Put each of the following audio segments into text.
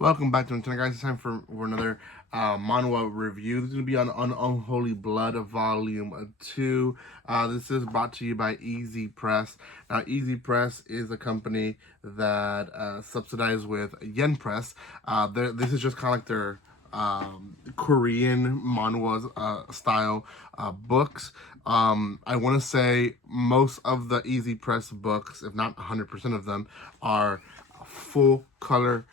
Welcome back to the channel, guys. It's time for another manga review. This is going to be on Unholy Blood Volume 2. This is brought to you by Easy Press. Now, Easy Press is a company that subsidizes with Yen Press. This is just kind of like their Korean manhwa style books. I want to say most of the Easy Press books, if not 100% of them, are full color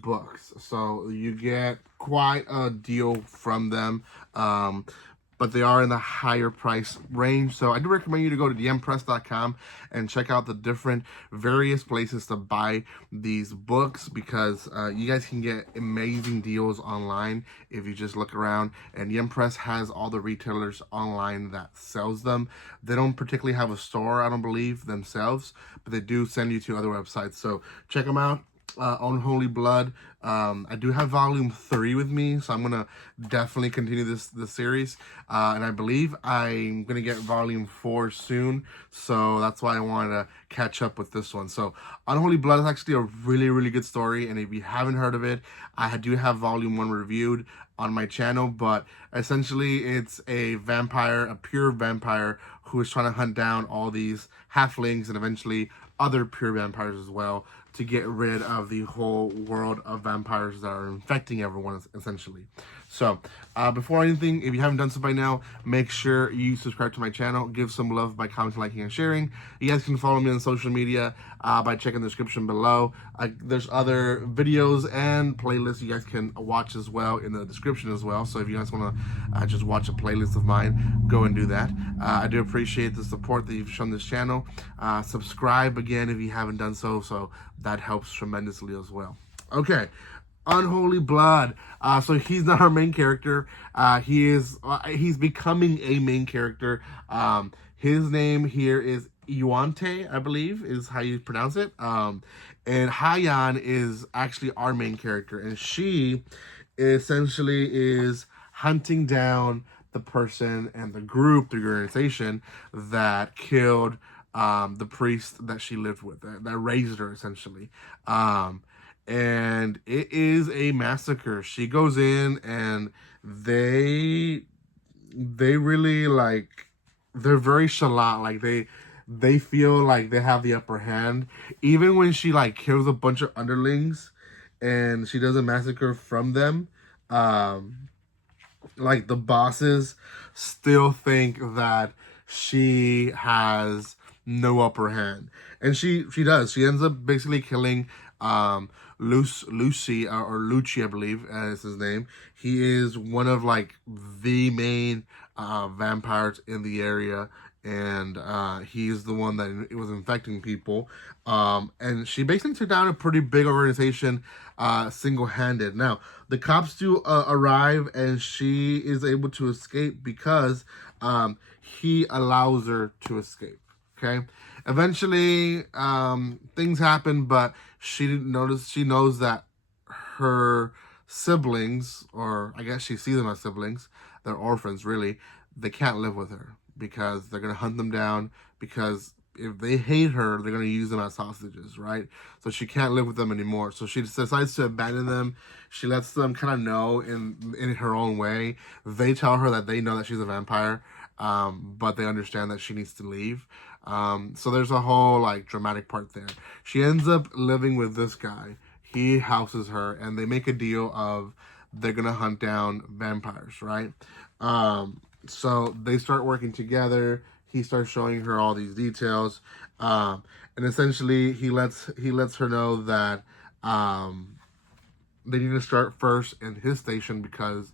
books, so you get quite a deal from them, but they are in the higher price range. So I do recommend you to go to dmpress.com and check out the different various places to buy these books, because you guys can get amazing deals online if you just look around. And Press has all the retailers online that sells them. They don't particularly have a store, I don't believe, themselves, but they do send you to other websites, so check them out. Unholy Blood. I do have volume 3 with me, so I'm gonna definitely continue this series, and I believe I'm gonna get volume 4 soon, so that's why I wanted to catch up with this one. So Unholy Blood is actually a really good story, and if you haven't heard of it, I do have volume 1 reviewed on my channel. But essentially it's a vampire, a pure vampire, who is trying to hunt down all these halflings and eventually other pure vampires as well, to get rid of the whole world of vampires that are infecting everyone, essentially. So, before anything, if you haven't done so by now, make sure you subscribe to my channel. Give some love by commenting, liking, and sharing. You guys can follow me on social media by checking the description below. There's other videos and playlists you guys can watch as well in the description as well. So if you guys want to just watch a playlist of mine, go and do that. I do appreciate the support that you've shown this channel. Subscribe again if you haven't done so, so that helps tremendously as well. Okay. Unholy Blood. So he's not our main character. He's becoming a main character. His name here is Iwante, I believe, is how you pronounce it. And Hayan is actually our main character, and she essentially is hunting down the person and the group, the organization that killed the priest that she lived with, that raised her, essentially. And it is a massacre. She goes in and they really, like, they're very chalant. Like, they feel like they have the upper hand, even when she like kills a bunch of underlings and she does a massacre from them. Like, the bosses still think that she has no upper hand, and she does. She ends up basically killing Lucy, or Lucci, I believe is his name. He is one of like the main vampires in the area, and he's the one that was infecting people. And she basically took down a pretty big organization single-handed. Now, the cops do arrive, and she is able to escape because he allows her to escape. Okay, eventually things happen, but she knows that her siblings, or I guess she sees them as siblings, they're orphans really, they can't live with her because they're gonna hunt them down, because if they hate her, they're gonna use them as hostages, right? So she can't live with them anymore. So she decides to abandon them. She lets them kind of know in her own way. They tell her that they know that she's a vampire, but they understand that she needs to leave. So there's a whole like dramatic part there. She ends up living with this guy. He houses her, and they make a deal of they're gonna hunt down vampires, right? So they start working together. He starts showing her all these details, and essentially he lets her know that they need to start first in his station, because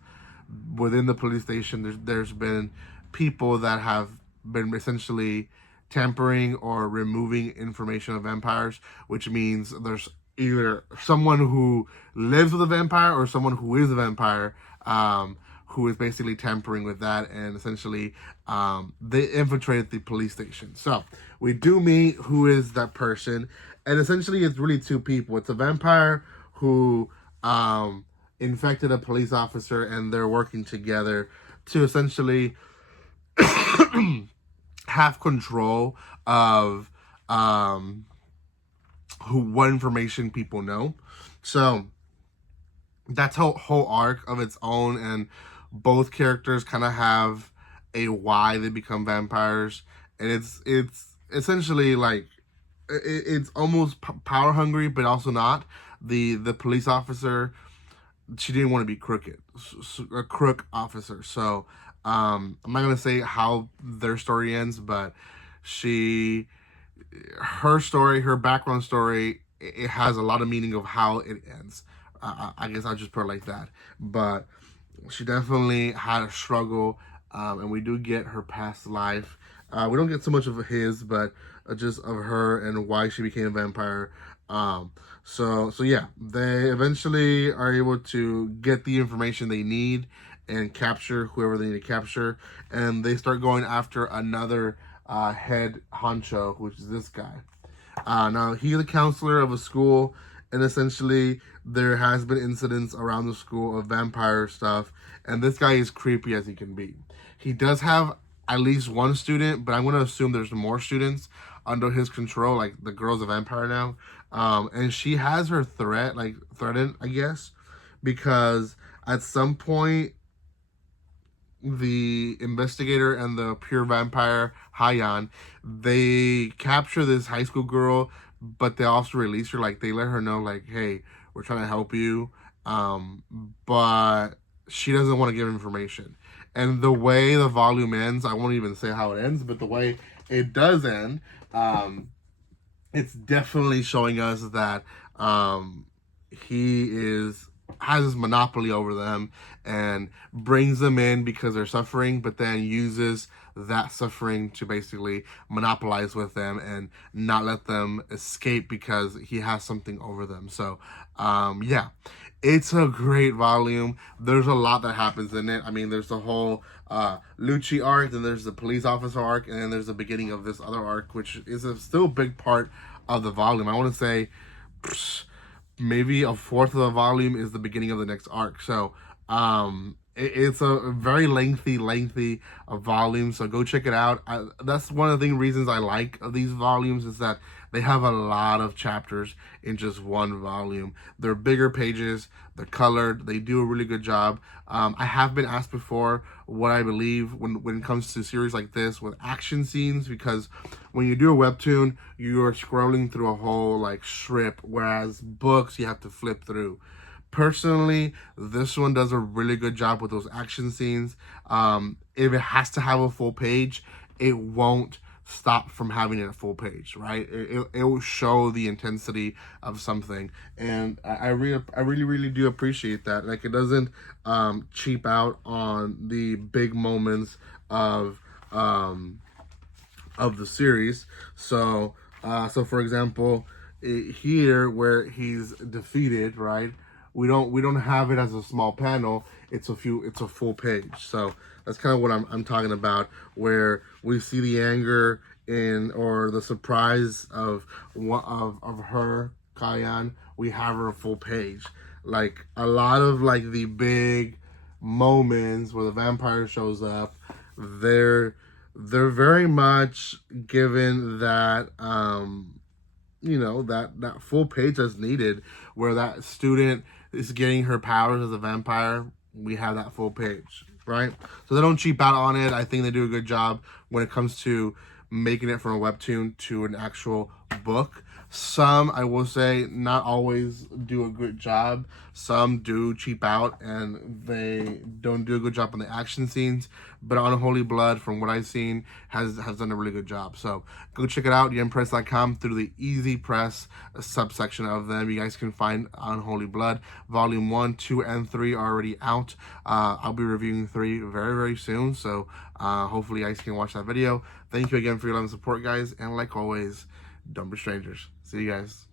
within the police station there's been people that have been essentially tampering or removing information of vampires, which means there's either someone who lives with a vampire or someone who is a vampire, who is basically tampering with that, and essentially they infiltrated the police station. So we do meet who is that person, and essentially it's really two people. It's a vampire who infected a police officer, and they're working together to essentially have control of what information people know. So that's whole arc of its own, and both characters kind of have a why they become vampires, and it's essentially like it's almost power hungry, but also not. The police officer, she didn't want to be crooked, a crook officer. So I'm not gonna say how their story ends, but she, her story, her background story, it has a lot of meaning of how it ends. I guess I'll just put it like that. But she definitely had a struggle, and we do get her past life. We don't get so much of his, but just of her and why she became a vampire. So yeah, they eventually are able to get the information they need and capture whoever they need to capture, and they start going after another head honcho, which is this guy. Now he's a counselor of a school, and essentially there has been incidents around the school of vampire stuff, and this guy is creepy as he can be. He does have at least one student, but I'm going to assume there's more students under his control. Like the girl's a vampire now, and she has her threatened, I guess, because at some point the investigator and the pure vampire Hayan, they capture this high school girl, but they also release her. Like they let her know, like, hey, we're trying to help you, but she doesn't want to give information. And the way the volume ends, I won't even say how it ends, but the way it does end, it's definitely showing us that he has his monopoly over them and brings them in because they're suffering, but then uses that suffering to basically monopolize with them and not let them escape because he has something over them. So yeah, it's a great volume. There's a lot that happens in it. I mean, there's the whole Lucci arc, then there's the police officer arc, and then there's the beginning of this other arc, which is still a big part of the volume. I want to say maybe a fourth of the volume is the beginning of the next arc. So it's a very lengthy volume, so go check it out. That's one of the reasons I like these volumes, is that they have a lot of chapters in just one volume. They're bigger pages, they're colored, they do a really good job. I have been asked before what I believe when it comes to series like this with action scenes, because when you do a webtoon, you're scrolling through a whole like strip, whereas books you have to flip through. Personally, this one does a really good job with those action scenes. If it has to have a full page, it won't stop from having it a full page, right? It will show the intensity of something, and I really do appreciate that. Like, it doesn't cheap out on the big moments of the series. So for example, here where he's defeated, right? We don't have it as a small panel. It's a full page. So that's kind of what I'm talking about, where we see the anger or the surprise of her, Kayan. We have her a full page. Like a lot of like the big moments where the vampire shows up, they're very much given that that full page that's needed, where that student is getting her powers as a vampire. We have that full page, right? So they don't cheap out on it. I think they do a good job when it comes to making it from a webtoon to an actual book. Some, I will say, not always do a good job. Some do cheap out and they don't do a good job on the action scenes. But Unholy Blood, from what I've seen, has done a really good job. So go check it out, yenpress.com, through the Easy Press subsection of them. You guys can find Unholy Blood. Volume 1, 2, and 3 are already out. I'll be reviewing 3 very, very soon. So hopefully you guys can watch that video. Thank you again for your love and support, guys. And like always, don't be strangers. See you guys.